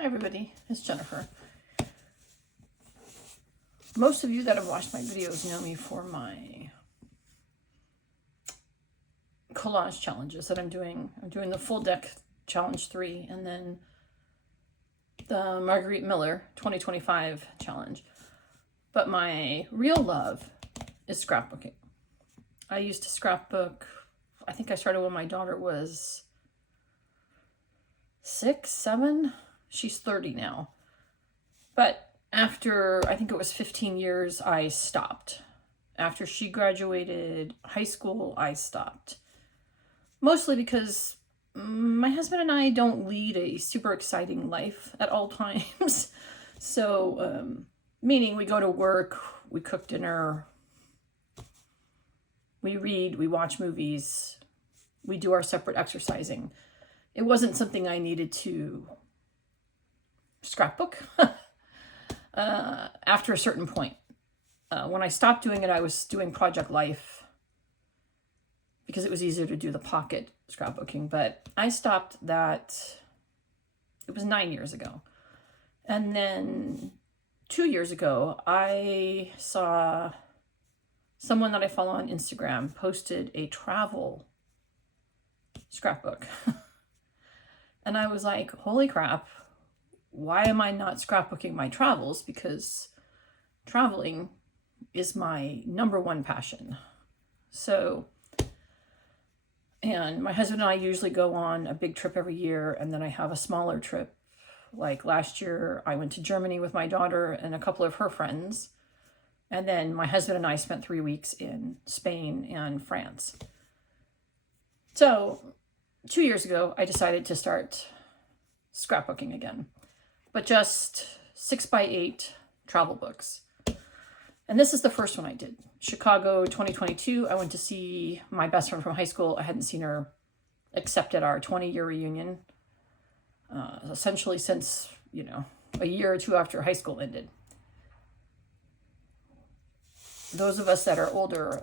Hi everybody, it's Jennifer. Most of you that have watched my videos know me for my collage challenges that I'm doing. I'm doing the full deck challenge 3 and then the Marguerite Miller 2025 challenge. But my real love is scrapbooking. I used to scrapbook, I think I started when my daughter was 6, 7. She's 30 now. But after, I think it was 15 years, I stopped. After she graduated high school, I stopped. Mostly because my husband and I don't lead a super exciting life at all times. So, meaning we go to work, we cook dinner, we read, we watch movies, we do our separate exercising. It wasn't something I needed to scrapbook after a certain point. When I stopped doing it, I was doing Project Life because it was easier to do the pocket scrapbooking. But I stopped that, it was 9 years ago. And then 2 years ago, I saw someone that I follow on Instagram posted a travel scrapbook. And I was like, holy crap, why am I not scrapbooking my travels? Because traveling is my #1 passion. So, and my husband and I usually go on a big trip every year, and then I have a smaller trip. Like last year, I went to Germany with my daughter and a couple of her friends. And then my husband and I spent 3 weeks in Spain and France. So 2 years ago, I decided to start scrapbooking again, but just 6x8 travel books. And this is the first one I did. Chicago 2022, I went to see my best friend from high school. I hadn't seen her except at our 20-year reunion, essentially since, a year or two after high school ended. Those of us that are older,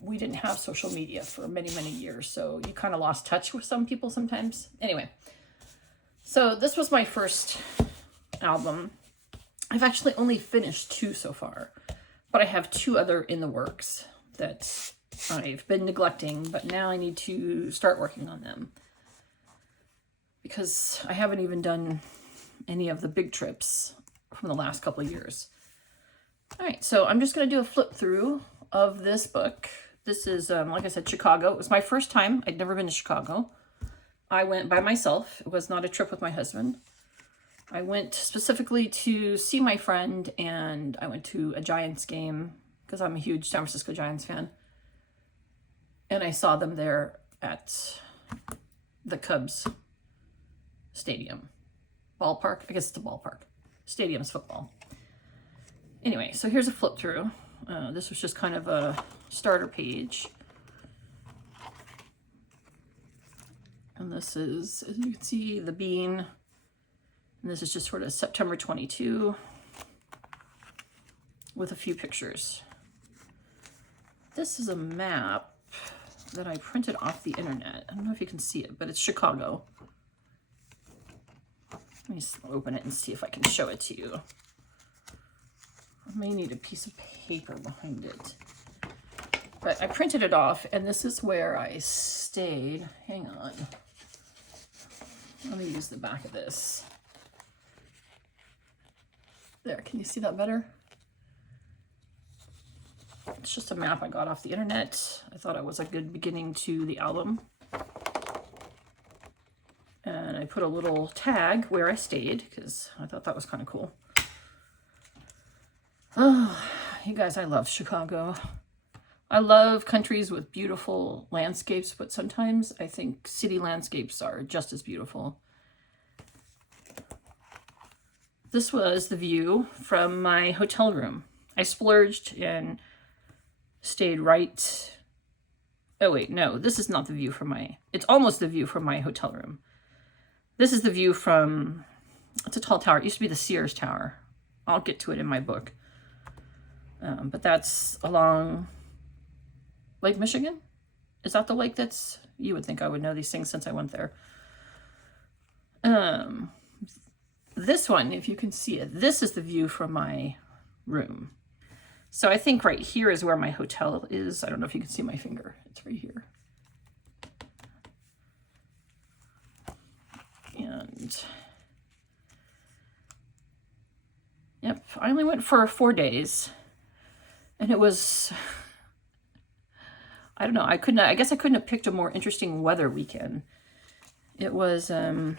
we didn't have social media for many, many years, so you kind of lost touch with some people sometimes. Anyway, so this was my first album. I've actually only finished 2 so far, but I have 2 other in the works that I've been neglecting, but now I need to start working on them because I haven't even done any of the big trips from the last couple of years. All right, so I'm just going to do a flip through of this book. This is, like I said, Chicago. It was my first time. I'd never been to Chicago. I went by myself. It was not a trip with my husband. I went specifically to see my friend, and I went to a Giants game because I'm a huge San Francisco Giants fan. And I saw them there at the Cubs stadium. Ballpark? I guess it's a ballpark. Stadium's football. Anyway, so here's a flip through. This was just kind of a starter page. And this is, as you can see, the bean. And this is just sort of September 22 with a few pictures. This is a map that I printed off the internet. I don't know if you can see it, but it's Chicago. Let me open it and see if I can show it to you. I may need a piece of paper behind it. But I printed it off, and this is where I stayed. Hang on. Let me use the back of this. There, can you see that better? It's just a map I got off the internet. I thought it was a good beginning to the album. And I put a little tag where I stayed, because I thought that was kind of cool. Oh, you guys, I love Chicago. I love countries with beautiful landscapes, but sometimes I think city landscapes are just as beautiful. This was the view from my hotel room. I splurged and stayed right... Oh, wait, no, this is not the view from my... It's almost the view from my hotel room. This is the view from... It's a tall tower. It used to be the Sears Tower. I'll get to it in my book. But that's along Lake Michigan. Is that the lake that's... You would think I would know these things since I went there. this one, if you can see it, this is the view from my room. So I think right here is where my hotel is. I don't know if you can see my finger. It's right here. And yep, I only went for 4 days, and it was, I don't know, I guess I couldn't have picked a more interesting weather weekend. It was, this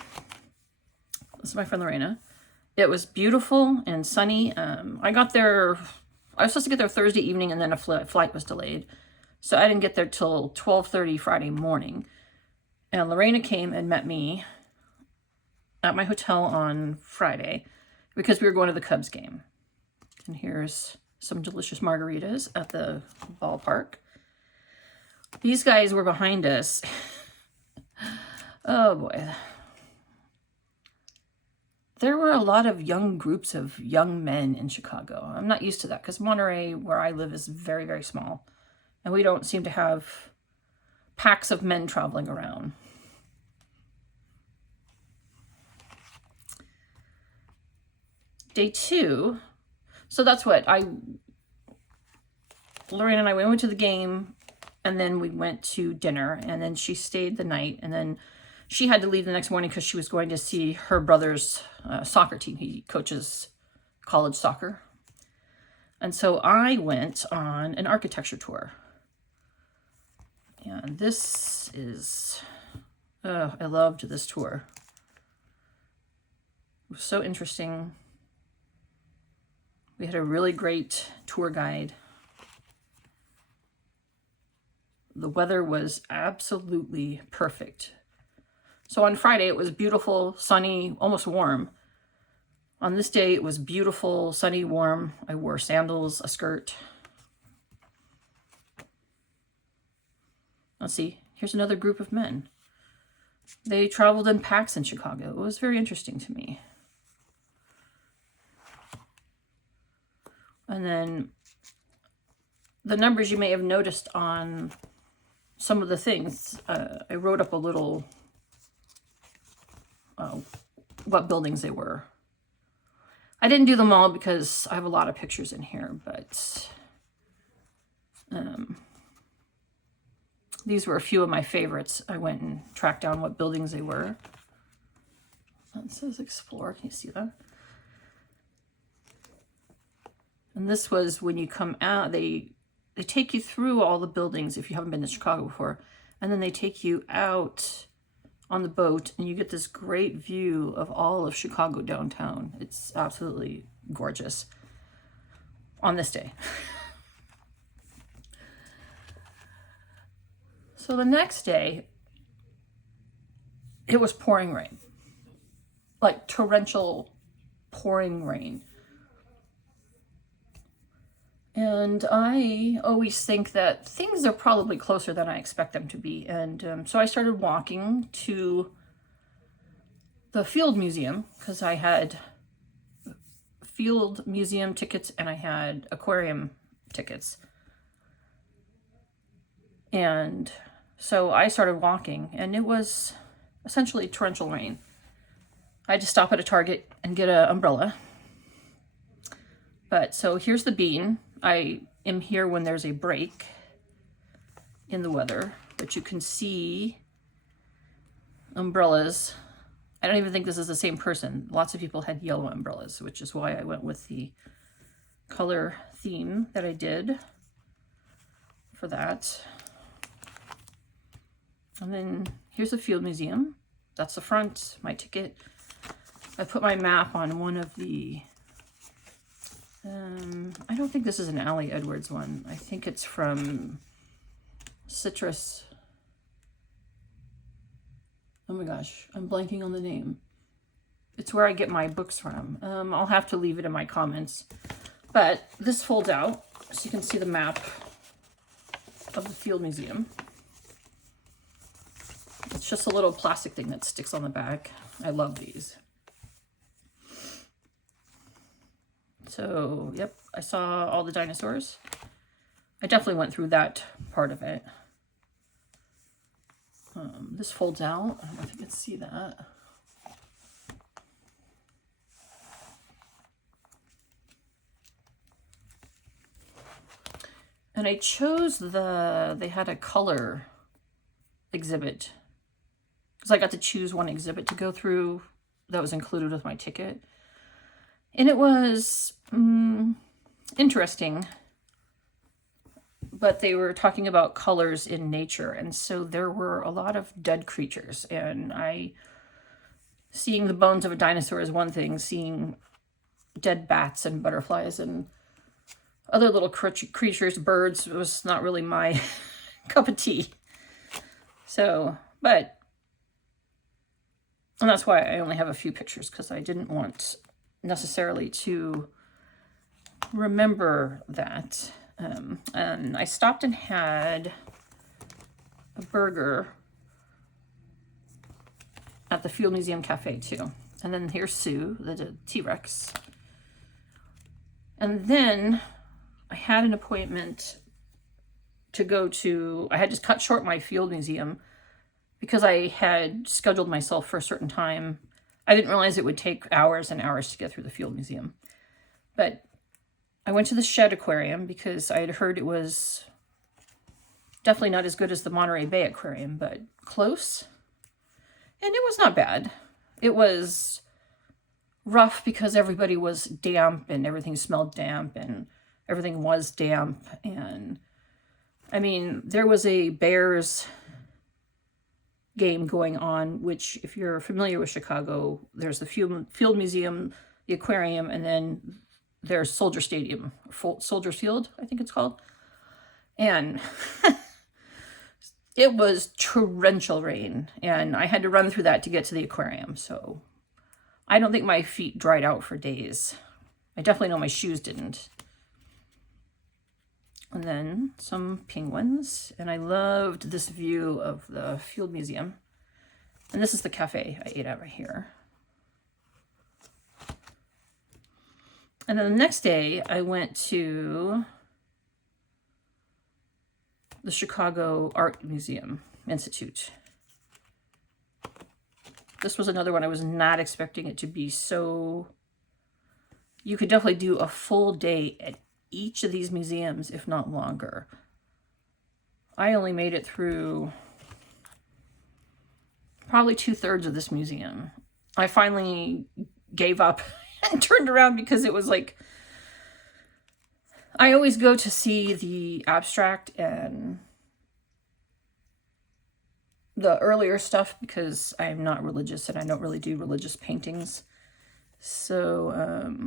is my friend Lorena. It was beautiful and sunny. I got there, I was supposed to get there Thursday evening, and then a flight was delayed. So I didn't get there till 12:30 Friday morning. And Lorena came and met me at my hotel on Friday because we were going to the Cubs game. And here's some delicious margaritas at the ballpark. These guys were behind us. Oh boy. There were a lot of young groups of young men in Chicago. I'm not used to that because Monterey, where I live, is very, very small. And we don't seem to have packs of men traveling around. Day 2, so that's what Lorraine and I went to the game, and then we went to dinner, and then she stayed the night, and then she had to leave the next morning because she was going to see her brother's soccer team. He coaches college soccer. And so I went on an architecture tour. And this is, I loved this tour. It was so interesting. We had a really great tour guide. The weather was absolutely perfect. So on Friday, it was beautiful, sunny, almost warm. On this day, it was beautiful, sunny, warm. I wore sandals, a skirt. Let's see, here's another group of men. They traveled in packs in Chicago. It was very interesting to me. And then the numbers you may have noticed on some of the things, I wrote up a little, what buildings they were. I didn't do them all because I have a lot of pictures in here, but these were a few of my favorites. I went and tracked down what buildings they were. That says explore, can you see that? And this was when you come out, they take you through all the buildings if you haven't been to Chicago before. And then they take you out on the boat and you get this great view of all of Chicago downtown. It's absolutely gorgeous on this day. So the next day, it was pouring rain, like torrential pouring rain. And I always think that things are probably closer than I expect them to be. And so I started walking to the Field Museum because I had Field Museum tickets and I had aquarium tickets. And so I started walking, and it was essentially torrential rain. I had to stop at a Target and get an umbrella. But so here's the bean. I am here when there's a break in the weather, but you can see umbrellas. I don't even think this is the same person. Lots of people had yellow umbrellas, which is why I went with the color theme that I did for that. And then here's the Field Museum. That's the front, my ticket. I put my map on one of the, I don't think this is an Allie Edwards one. I think it's from Citrus. Oh my gosh, I'm blanking on the name. It's where I get my books from. I'll have to leave it in my comments. But this folds out so you can see the map of the Field Museum. It's just a little plastic thing that sticks on the back. I love these. So, yep, I saw all the dinosaurs. I definitely went through that part of it. This folds out. I don't know if you can see that. And I chose they had a color exhibit because I got to choose one exhibit to go through that was included with my ticket. And it was interesting, but they were talking about colors in nature. And so there were a lot of dead creatures, and seeing the bones of a dinosaur is one thing, seeing dead bats and butterflies and other little creatures, birds, was not really my cup of tea. So, and that's why I only have a few pictures, because I didn't want necessarily to remember that. And I stopped and had a burger at the Field Museum Cafe too. And then here's Sue, the T-Rex. And then I had an appointment to go to, I had to cut short my Field Museum because I had scheduled myself for a certain time. I didn't realize it would take hours and hours to get through the Field Museum. But I went to the Shed Aquarium because I had heard it was definitely not as good as the Monterey Bay Aquarium, but close. And it was not bad. It was rough because everybody was damp and everything smelled damp and everything was damp. And I mean, there was a Bears game going on, which if you're familiar with Chicago, there's the Field Museum, the aquarium, and then there's Soldier Stadium, Soldier Field, I think it's called. And it was torrential rain, and I had to run through that to get to the aquarium. So I don't think my feet dried out for days. I definitely know my shoes didn't. And then some penguins, and I loved this view of the Field Museum. And this is the cafe I ate at right here. And then the next day, I went to the Chicago Art Museum Institute. This was another one I was not expecting it to be so... You could definitely do a full day at each of these museums, if not longer. I only made it through probably 2/3 of this museum. I finally gave up and turned around because it was like, I always go to see the abstract and the earlier stuff because I'm not religious and I don't really do religious paintings. So,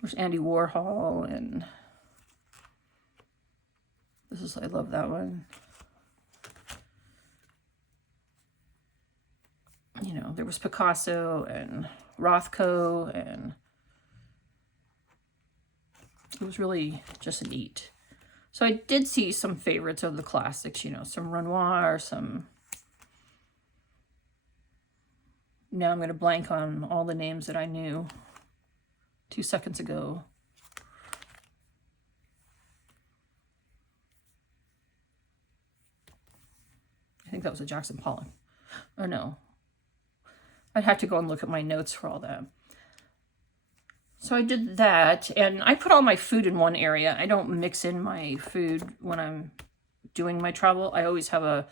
there's Andy Warhol, and I love that one. You know, there was Picasso and Rothko, and it was really just neat. So I did see some favorites of the classics, you know, some Renoir, some... Now I'm going to blank on all the names that I knew 2 seconds ago. I think that was a Jackson Pollock. Oh no. I'd have to go and look at my notes for all that. So I did that, and I put all my food in one area. I don't mix in my food when I'm doing my travel. I always have a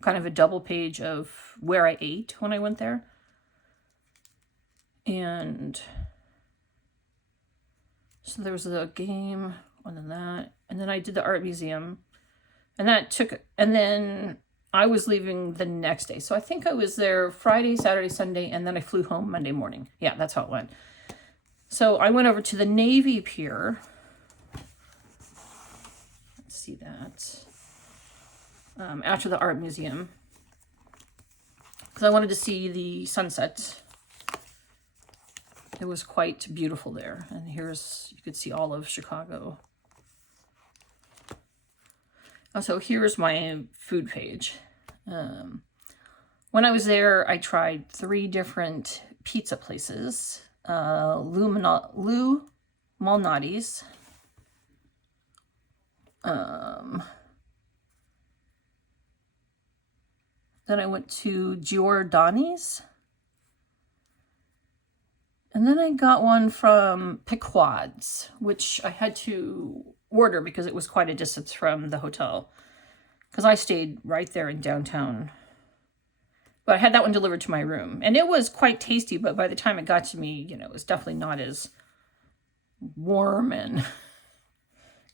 kind of a double page of where I ate when I went there. And so there was a game, and then that, and then I did the art museum, and then I was leaving the next day. So I think I was there Friday, Saturday, Sunday, and then I flew home Monday morning. Yeah, that's how it went. So I went over to the Navy Pier. Let's see that. After the art museum, because I wanted to see the sunset. It was quite beautiful there. And you could see all of Chicago. Also, here's my food page. When I was there, I tried 3 different pizza places. Lou Malnati's. Then I went to Giordani's. And then I got one from Pequod's, which I had to order because it was quite a distance from the hotel. Because I stayed right there in downtown. But I had that one delivered to my room. And it was quite tasty, but by the time it got to me, you know, it was definitely not as warm and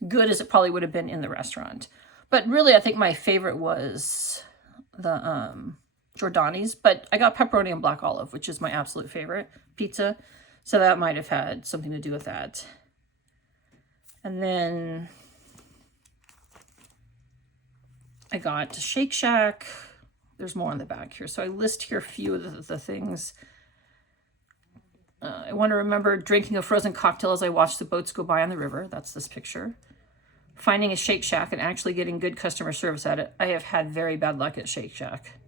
good as it probably would have been in the restaurant. But really, I think my favorite was the Giordani's. But I got pepperoni and black olive, which is my absolute favorite pizza. So that might have had something to do with that. And then I got Shake Shack. There's more on the back here. So I list here a few of the things. I want to remember drinking a frozen cocktail as I watched the boats go by on the river. That's this picture. Finding a Shake Shack and actually getting good customer service at it. I have had very bad luck at Shake Shack.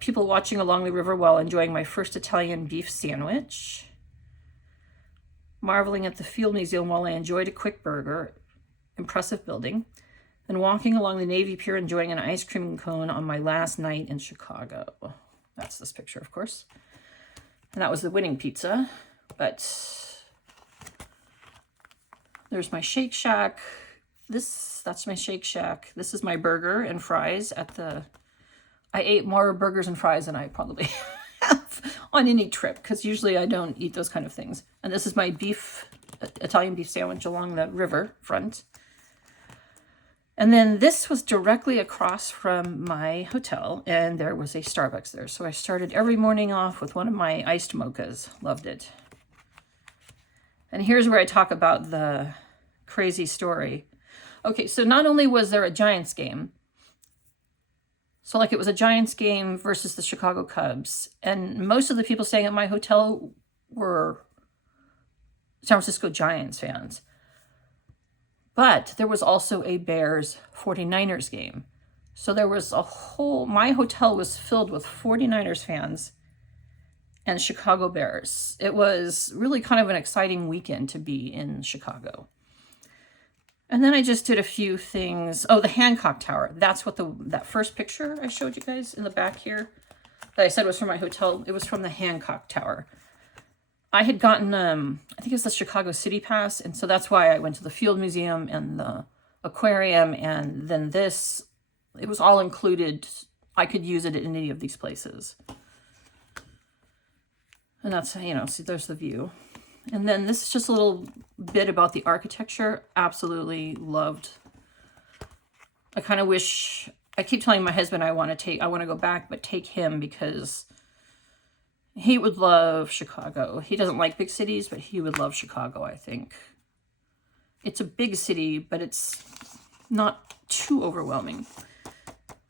People watching along the river while enjoying my first Italian beef sandwich. Marveling at the Field Museum while I enjoyed a quick burger. Impressive building. Then walking along the Navy Pier enjoying an ice cream cone on my last night in Chicago. That's this picture, of course. And that was the winning pizza. But there's my Shake Shack. That's my Shake Shack. This is my burger and fries at the... I ate more burgers and fries than I probably have on any trip, because usually I don't eat those kind of things. And this is my Italian beef sandwich along the river front. And then this was directly across from my hotel, and there was a Starbucks there. So I started every morning off with one of my iced mochas. Loved it. And here's where I talk about the crazy story. Okay, so not only was there a Giants game, so like it was a Giants game versus the Chicago Cubs, and most of the people staying at my hotel were San Francisco Giants fans. But there was also a Bears 49ers game. So there was my hotel was filled with 49ers fans and Chicago Bears. It was really kind of an exciting weekend to be in Chicago. And then I just did a few things. Oh, the Hancock Tower. That's what that first picture I showed you guys in the back here that I said was from my hotel. It was from the Hancock Tower. I had gotten, I think it was the Chicago City Pass, and so that's why I went to the Field Museum and the aquarium, and then this, it was all included. I could use it in any of these places. And that's, you know, see, there's the view. And then this is just a little bit about the architecture. Absolutely loved. I kind of wish, I keep telling my husband I want to go back, but take him because he would love Chicago. He doesn't like big cities, but he would love Chicago, I think. It's a big city, but it's not too overwhelming.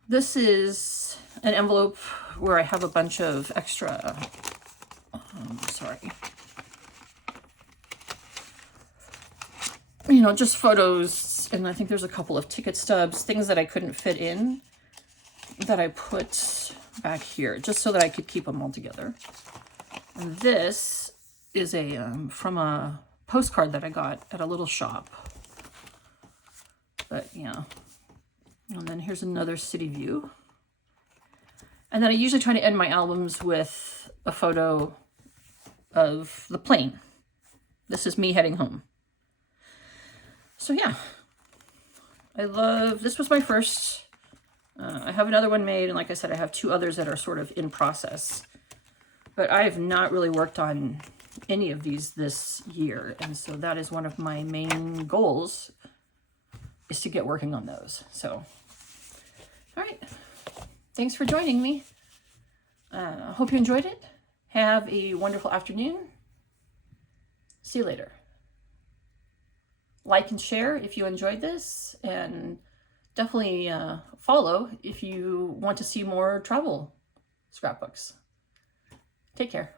This is an envelope where I have a bunch of extra, you know, just photos, and I think there's a couple of ticket stubs, things that I couldn't fit in that I put back here just so that I could keep them all together. And this is from a postcard that I got at a little shop. But yeah. And then here's another city view. And then I usually try to end my albums with a photo of the plane. This is me heading home. So yeah, this was my first. I have another one made, and like I said, I have two others that are sort of in process. But I have not really worked on any of these this year, and so that is one of my main goals, is to get working on those. So, all right, thanks for joining me. Hope you enjoyed it. Have a wonderful afternoon. See you later. Like and share if you enjoyed this, and definitely follow if you want to see more travel scrapbooks. Take care.